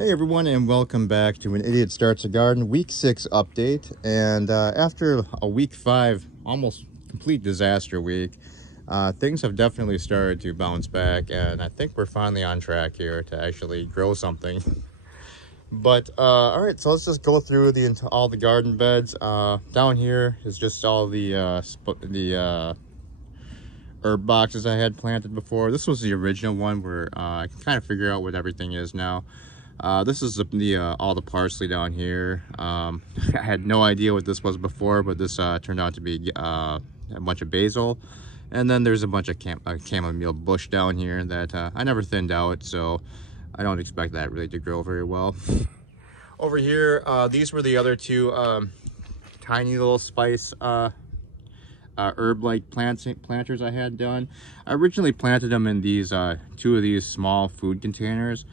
Hey everyone, and welcome back to An Idiot Starts a Garden week 6 update. And after a week 5 almost complete disaster week, things have definitely started to bounce back, and I think we're finally on track here to actually grow something. But all right, so let's just go through all the garden beds. Down here is just all the herb boxes I had planted before. This was the original one where I can kind of figure out what everything is now. This is all the parsley down here. I had no idea what this was before, but this turned out to be a bunch of basil. And then there's a bunch of chamomile bush down here that I never thinned out, so I don't expect that really to grow very well. Over here, these were the other two tiny little spice herb-like planters I had done. I originally planted them in these two of these small food containers.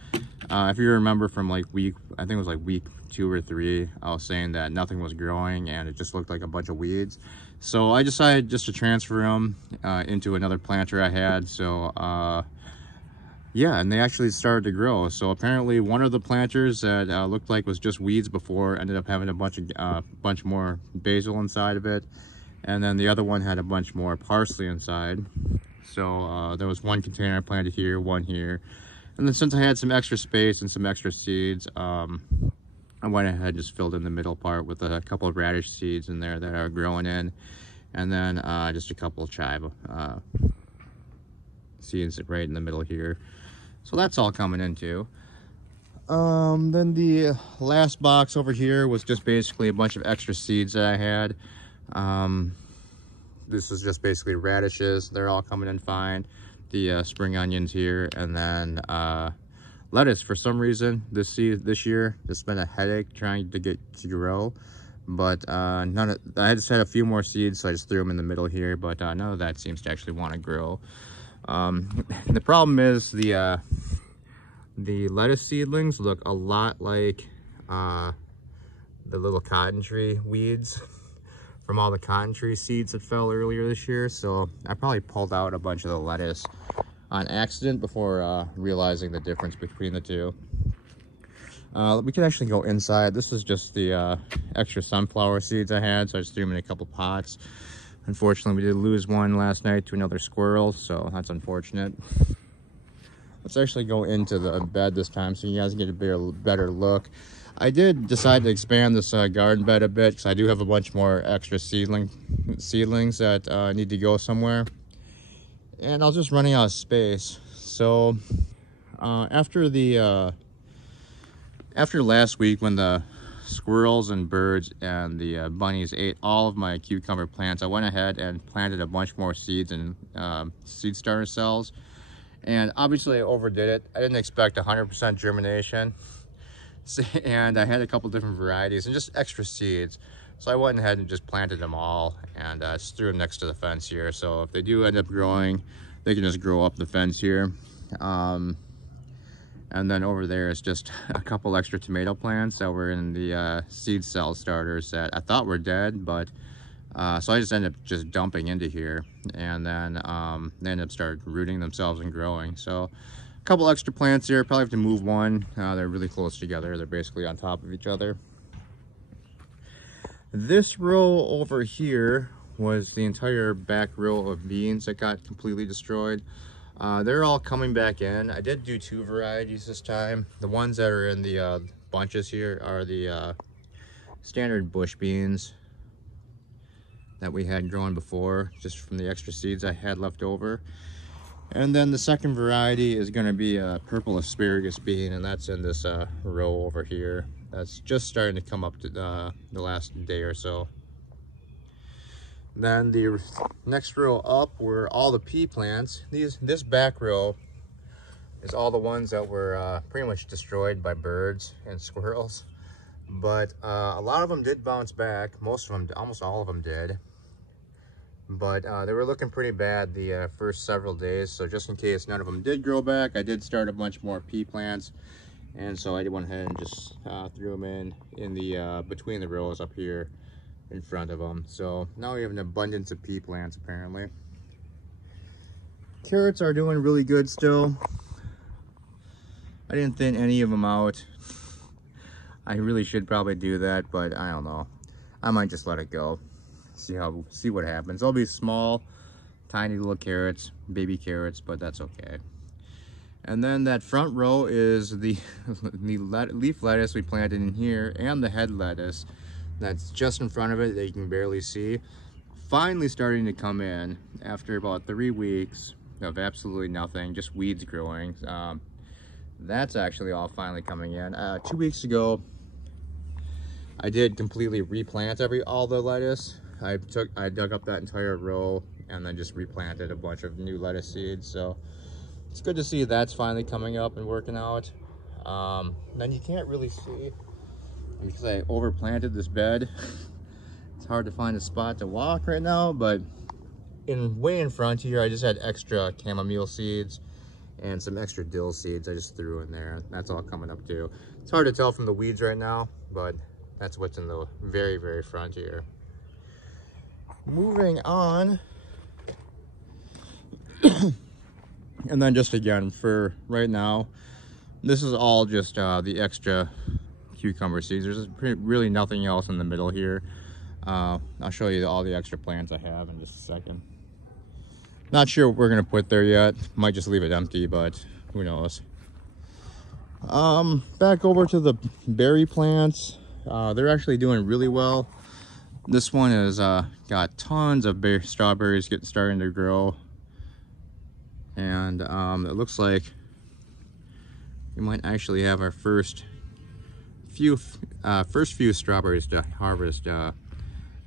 If you remember from I think it was like week 2 or 3, I was saying that nothing was growing and it just looked like a bunch of weeds. So I decided just to transfer them into another planter I had. So yeah, and they actually started to grow. So apparently one of the planters that looked like was just weeds before ended up having a bunch more basil inside of it. And then the other one had a bunch more parsley inside. So there was one container I planted here, one here. And then since I had some extra space and some extra seeds, I went ahead and just filled in the middle part with a couple of radish seeds in there that are growing in. And then just a couple of chive seeds right in the middle here. So that's all coming in too. Then the last box over here was just basically a bunch of extra seeds that I had. This is just basically radishes. They're all coming in fine. The spring onions here, and then lettuce. For some reason this year it's been a headache trying to get to grow, but I just had a few more seeds, so I just threw them in the middle here, but none of that seems to actually want to grow. The problem is the lettuce seedlings look a lot like the little cotton tree weeds from all the cotton tree seeds that fell earlier this year. So I probably pulled out a bunch of the lettuce on accident before realizing the difference between the two. We can actually go inside. This is just the extra sunflower seeds I had, so I just threw them in a couple pots. Unfortunately, we did lose one last night to another squirrel, so that's unfortunate. Let's actually go into the bed this time so you guys get a better look. I did decide to expand this garden bed a bit because I do have a bunch more extra seedlings that need to go somewhere, and I was just running out of space. So after last week, when the squirrels and birds and the bunnies ate all of my cucumber plants, I went ahead and planted a bunch more seeds and seed starter cells, and obviously I overdid it. I didn't expect 100% germination. And I had a couple different varieties and just extra seeds, so I went ahead and just planted them all and just threw them next to the fence here. So if they do end up growing, they can just grow up the fence here. And then over there is just a couple extra tomato plants that were in the seed cell starters that I thought were dead, but so I just ended up just dumping into here, and then they ended up started rooting themselves and growing. So couple extra plants here, probably have to move one. They're really close together. They're basically on top of each other. This row over here was the entire back row of beans that got completely destroyed. They're all coming back in. I did do 2 varieties this time. The ones that are in the bunches here are the standard bush beans that we had growing before, just from the extra seeds I had left over. And then the second variety is going to be a purple asparagus bean, and that's in this row over here. That's just starting to come up to the last day or so. Then the next row up were all the pea plants. This back row is all the ones that were pretty much destroyed by birds and squirrels. But a lot of them did bounce back. Most of them, almost all of them did. But they were looking pretty bad the first several days, so just in case none of them did grow back, I did start a bunch more pea plants, and so I went ahead and just threw them in the between the rows up here in front of them. So now we have an abundance of pea plants apparently. Carrots are doing really good still. I didn't thin any of them out. I really should probably do that, but I don't know. I might just let it go. See what happens. They'll be small, tiny little carrots, baby carrots, but that's okay. And then that front row is the leaf lettuce we planted in here, and the head lettuce that's just in front of it that you can barely see. Finally starting to come in after about 3 weeks of absolutely nothing, just weeds growing. That's actually all finally coming in. 2 weeks ago, I did completely replant all the lettuce. I dug up that entire row and then just replanted a bunch of new lettuce seeds. So it's good to see that's finally coming up and working out. Then you can't really see because I overplanted this bed. It's hard to find a spot to walk right now, but way in front here, I just had extra chamomile seeds and some extra dill seeds I just threw in there. That's all coming up too. It's hard to tell from the weeds right now, but that's what's in the very, very front here. Moving on. And then just again, for right now, this is all just the extra cucumber seeds. There's really nothing else in the middle here. I'll show you all the extra plants I have in just a second. Not sure what we're gonna put there yet. Might just leave it empty, but who knows. Back over to the berry plants. They're actually doing really well. This one has got tons of strawberries starting to grow. And it looks like we might actually have our first few strawberries to harvest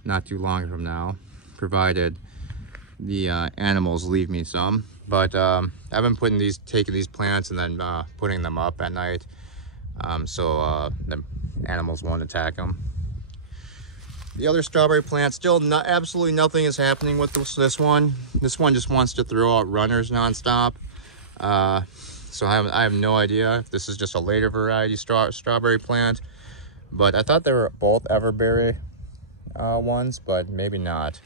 not too long from now, provided the animals leave me some. But I've been taking these plants and then putting them up at night, so the animals won't attack them. The other strawberry plant, still absolutely nothing is happening with this one. This one just wants to throw out runners nonstop. So I have no idea if this is just a later variety strawberry plant, but I thought they were both everberry ones, but maybe not.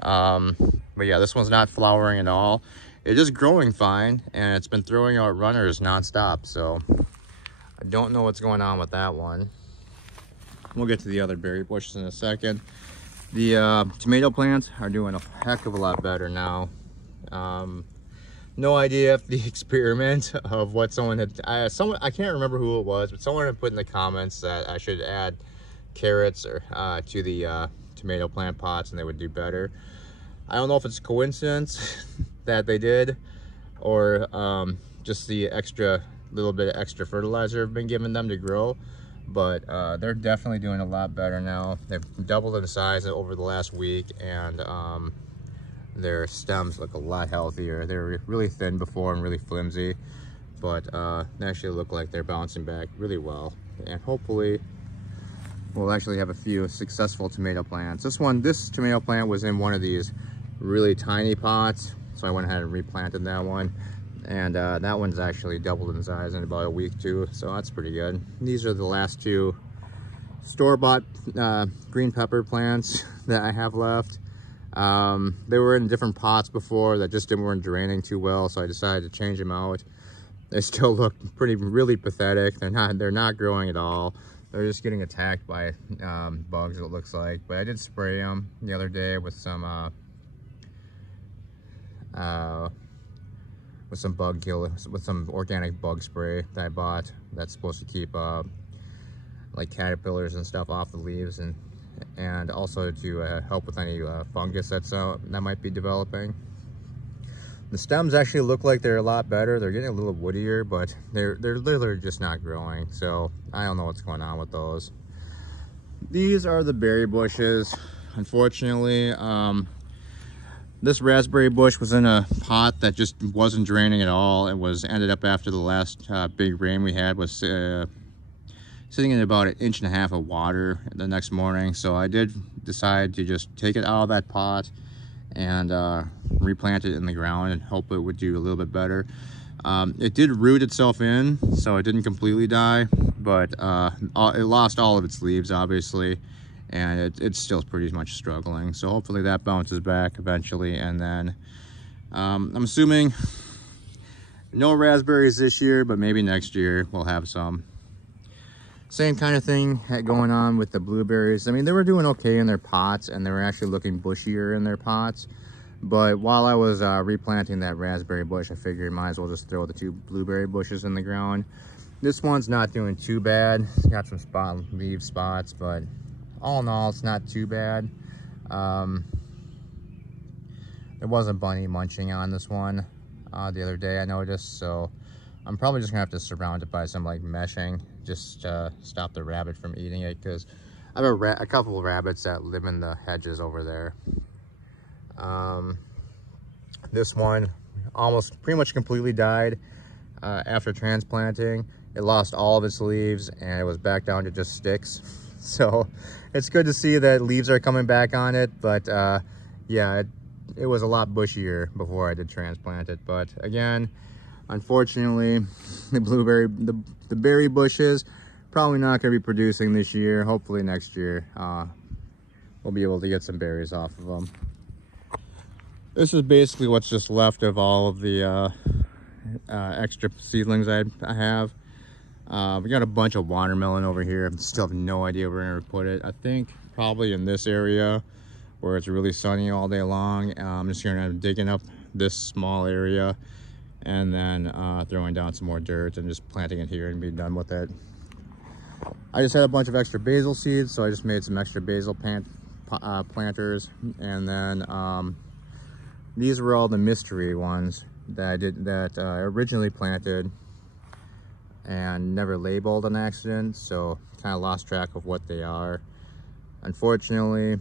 But yeah, this one's not flowering at all. It is growing fine, and it's been throwing out runners nonstop, so I don't know what's going on with that one. We'll get to the other berry bushes in a second. The tomato plants are doing a heck of a lot better now. No idea if the experiment of what someone had, I can't remember who it was, but someone had put in the comments that I should add carrots to the tomato plant pots and they would do better. I don't know if it's a coincidence that they did, or just the little bit of extra fertilizer I've been giving them to grow. But they're definitely doing a lot better now. They've doubled in size over the last week, and their stems look a lot healthier. They were really thin before and really flimsy, but they actually look like they're bouncing back really well. And hopefully we'll actually have a few successful tomato plants. This tomato plant was in one of these really tiny pots, so I went ahead and replanted that one. And that one's actually doubled in size in about a week too, so that's pretty good. These are the last two store-bought green pepper plants that I have left. They were in different pots before that just weren't draining too well, so I decided to change them out. They still look really pathetic. They're not growing at all. They're just getting attacked by bugs, it looks like. But I did spray them the other day with some bug kill, with some organic bug spray that I bought that's supposed to keep like caterpillars and stuff off the leaves, and also to help with any fungus that might be developing. The stems actually look like they're a lot better. They're getting a little woodier, but they're literally just not growing, so I don't know what's going on with those. These are the berry bushes. Unfortunately, this raspberry bush was in a pot that just wasn't draining at all. It ended up, after the last big rain we had, was sitting in about 1.5 inches of water the next morning. So I did decide to just take it out of that pot and replant it in the ground and hope it would do a little bit better. It did root itself in, so it didn't completely die, but it lost all of its leaves, obviously. And it's still pretty much struggling, so hopefully that bounces back eventually. And then I'm assuming No raspberries this year, but maybe next year we'll have some. Same kind of thing going on with the blueberries. I mean, they were doing okay in their pots, and they were actually looking bushier in their pots. But while I was replanting that raspberry bush, I figured might as well just throw the 2 blueberry bushes in the ground. This one's not doing too bad. It's got some leaf spots, but all in all, it's not too bad. There was a bunny munching on this one the other day, I noticed, so I'm probably just gonna have to surround it by some like meshing, just stop the rabbit from eating it, because I have a couple of rabbits that live in the hedges over there. This one almost pretty much completely died after transplanting. It lost all of its leaves and it was back down to just sticks. So it's good to see that leaves are coming back on it, but yeah, it was a lot bushier before I did transplant it. But again, unfortunately, the berry bushes probably not going to be producing this year. Hopefully next year we'll be able to get some berries off of them. This is basically what's just left of all of the extra seedlings I have. We got a bunch of watermelon over here. I still have no idea where we're going to put it. I think probably in this area where it's really sunny all day long. I'm just going to digging up this small area and then throwing down some more dirt and just planting it here and be done with it. I just had a bunch of extra basil seeds, so I just made some extra basil planters, and then these were all the mystery ones that I originally planted and never labeled on accident, so kind of lost track of what they are. Unfortunately,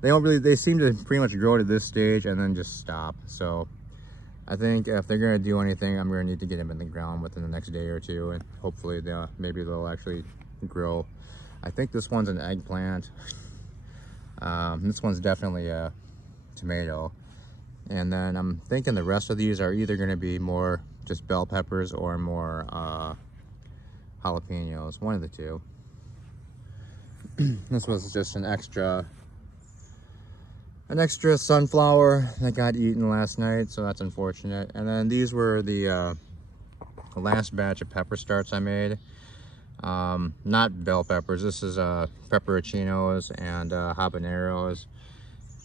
they seem to pretty much grow to this stage and then just stop. So I think if they're going to do anything, I'm going to need to get them in the ground within the next day or two, and hopefully maybe they'll actually grow. I think this one's an eggplant. This one's definitely a tomato. And then I'm thinking the rest of these are either going to be more just bell peppers or more jalapenos, one of the two. This was just an extra sunflower that got eaten last night, so that's unfortunate. And then these were the last batch of pepper starts I made. Not bell peppers, this is pepperoncinos and habaneros.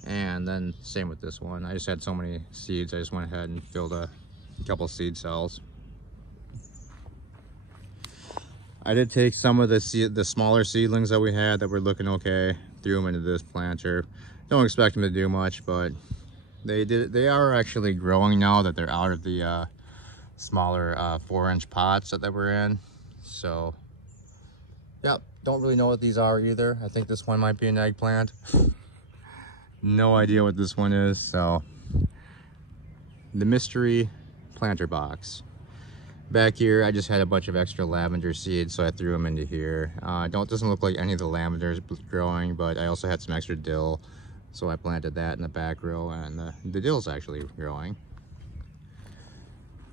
And then same with this one. I just had so many seeds, I just went ahead and filled a couple seed cells. I did take some of the smaller seedlings that we had that were looking okay, threw them into this planter. Don't expect them to do much, but they are actually growing now that they're out of the smaller 4-inch pots that they were in. So yep, don't really know what these are either. I think this one might be an eggplant. No idea what this one is. So the mystery planter box. Back here, I just had a bunch of extra lavender seeds, so I threw them into here. Doesn't look like any of the lavender is growing, but I also had some extra dill, so I planted that in the back row, and the dill's actually growing.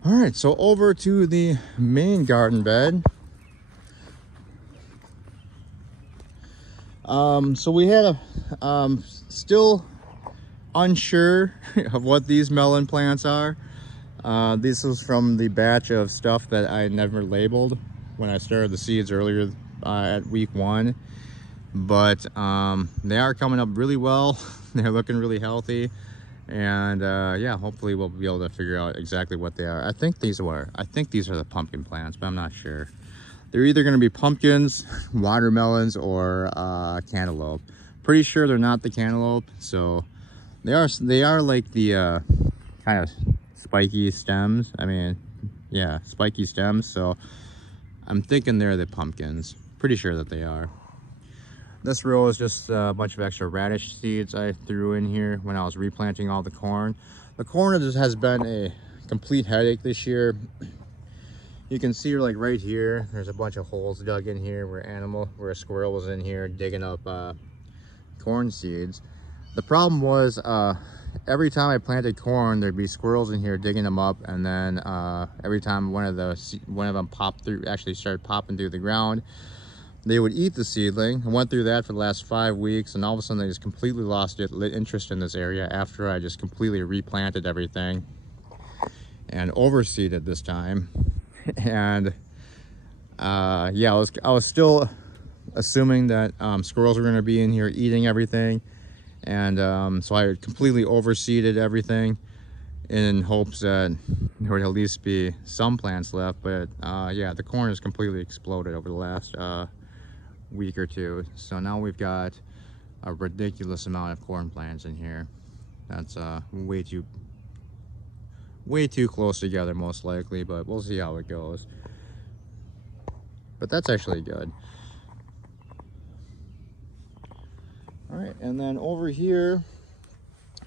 All right, so over to the main garden bed. So we had still unsure of what these melon plants are. This was from the batch of stuff that I never labeled when I started the seeds earlier at week 1. But they are coming up really well. They're looking really healthy. And yeah, hopefully we'll be able to figure out exactly what they are. I think these are the pumpkin plants, but I'm not sure. They're either going to be pumpkins, watermelons, or cantaloupe. Pretty sure they're not the cantaloupe. So they are like the kind of spiky stems. I mean, yeah, spiky stems. So I'm thinking they're the pumpkins. Pretty sure that they are. This row is just a bunch of extra radish seeds I threw in here when I was replanting all the corn. The corn has been a complete headache this year. You can see like right here, there's a bunch of holes dug in here where a squirrel was in here digging up corn seeds. The problem was every time I planted corn, there'd be squirrels in here digging them up, and then every time one of them popped through, actually started popping through the ground, they would eat the seedling. I went through that for the last 5 weeks, and all of a sudden they just completely lost interest in this area after I just completely replanted everything. and overseeded this time. And yeah, I was still assuming that squirrels were going to be in here eating everything, and so I completely overseeded everything in hopes that there would at least be some plants left. But yeah, the corn has completely exploded over the last week or two, so now we've got a ridiculous amount of corn plants in here. That's way too close together, most likely, but we'll see how it goes. But that's actually good. All right, and then over here,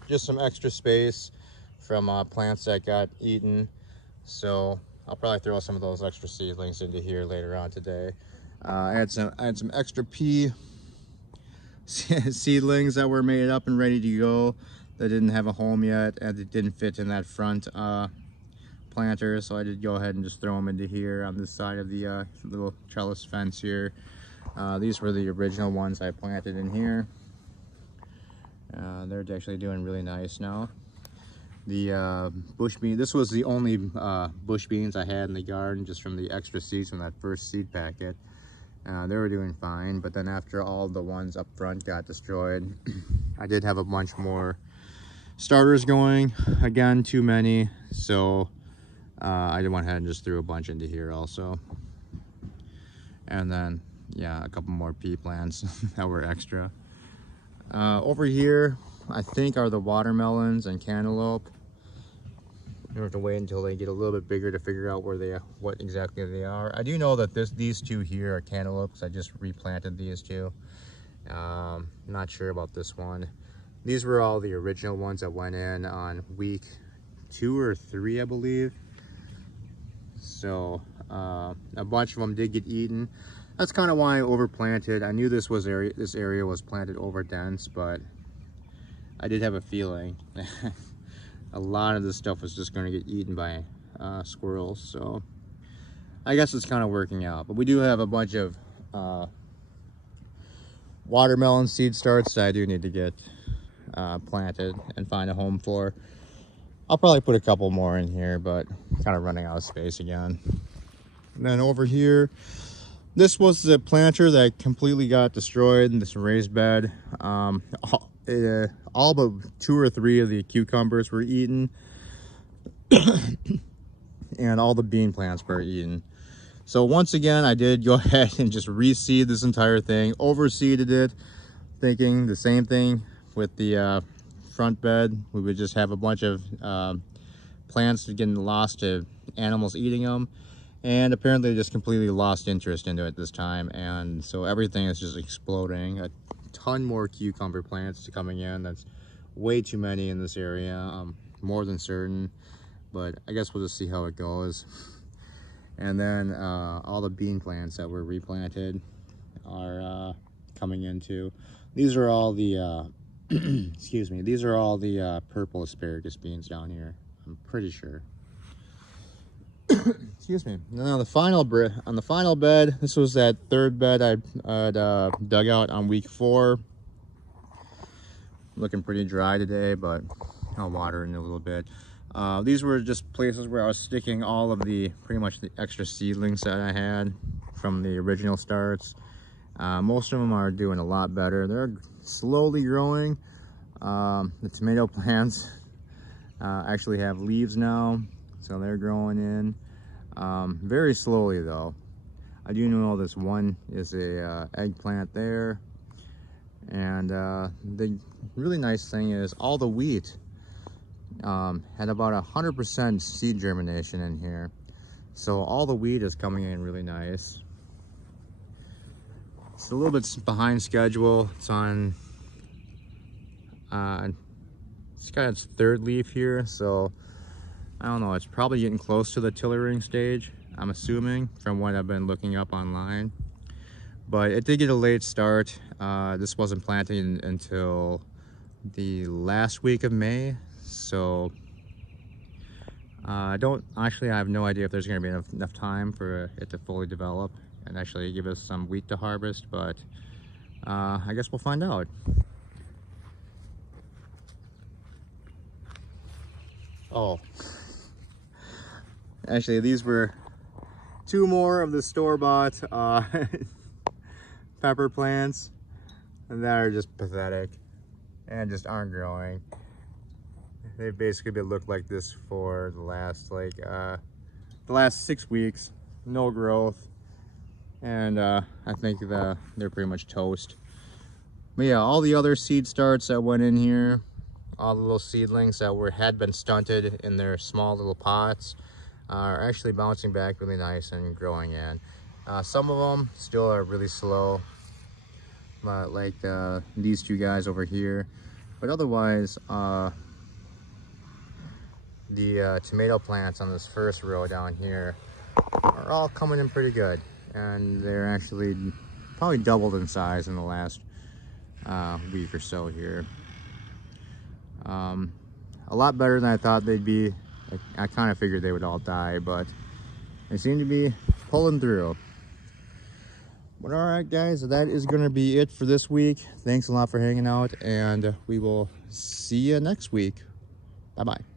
just some extra space from plants that got eaten. So I'll probably throw some of those extra seedlings into here later on today. I had some extra pea seedlings that were made up and ready to go that didn't have a home yet, and it didn't fit in that front planter, so I did go ahead and just throw them into here on this side of the little trellis fence here. These were the original ones I planted in here. They're actually doing really nice now. The bush bean, this was the only bush beans I had in the garden, just from the extra seeds from that first seed packet. They were doing fine, but then after all the ones up front got destroyed, I did have a bunch more starters going. Again, too many, so I went ahead and just threw a bunch into here also. And then, yeah, a couple more pea plants that were extra. Over here, I think, are the watermelons and cantaloupe. You have to wait until they get a little bit bigger to figure out what exactly they are. I do know that these two here are cantaloupes. I just replanted these two. Not sure about this one. These were all the original ones that went in on week 2 or 3, I believe. So a bunch of them did get eaten. That's kind of why I overplanted. I knew this area was planted over dense, but I did have a feeling a lot of this stuff was just going to get eaten by squirrels. So I guess it's kind of working out. But we do have a bunch of watermelon seed starts that I do need to get planted and find a home for. I'll probably put a couple more in here, but I'm kind of running out of space again. And then over here, this was the planter that completely got destroyed in this raised bed. All but 2 or 3 of the cucumbers were eaten, and all the bean plants were eaten. So once again, I did go ahead and just reseed this entire thing, overseeded it, thinking the same thing with the front bed. We would just have a bunch of plants getting lost to animals eating them. And apparently they just completely lost interest into it this time. And so everything is just exploding. A ton more cucumber plants coming in. That's way too many in this area. More than certain. But I guess we'll just see how it goes. And then all the bean plants that were replanted are coming in too. These are all the, excuse me, these are all the purple asparagus beans down here. I'm pretty sure. Excuse me. Now on the final bed, this was that third bed I'd dug out on week 4. Looking pretty dry today, but I'll water in a little bit. These were just places where I was sticking all of pretty much the extra seedlings that I had from the original starts. Most of them are doing a lot better. They're slowly growing. The tomato plants actually have leaves now, so they're growing in. Very slowly though. I do know this one is a eggplant there. And the really nice thing is all the wheat had about 100% seed germination in here. So all the wheat is coming in really nice. It's a little bit behind schedule. It's on, it's got its 3rd leaf here. So I don't know, it's probably getting close to the tillering stage, I'm assuming, from what I've been looking up online. But it did get a late start. This wasn't planted until the last week of May. So I have no idea if there's going to be enough time for it to fully develop and actually give us some wheat to harvest, but I guess we'll find out. Oh, Actually, these were 2 more of the store-bought pepper plants, and that are just pathetic and just aren't growing. They've basically been looked like this for the last the last 6 weeks. No growth, and I think they're pretty much toast. But yeah, all the other seed starts that went in here, all the little seedlings that had been stunted in their small little pots, are actually bouncing back really nice and growing in. Some of them still are really slow, like these 2 guys over here. But otherwise, the tomato plants on this first row down here are all coming in pretty good. And they're actually probably doubled in size in the last week or so here. A lot better than I thought they'd be. I kind of figured they would all die, but they seem to be pulling through. But all right, guys, that is going to be it for this week. Thanks a lot for hanging out, and we will see you next week. Bye-bye.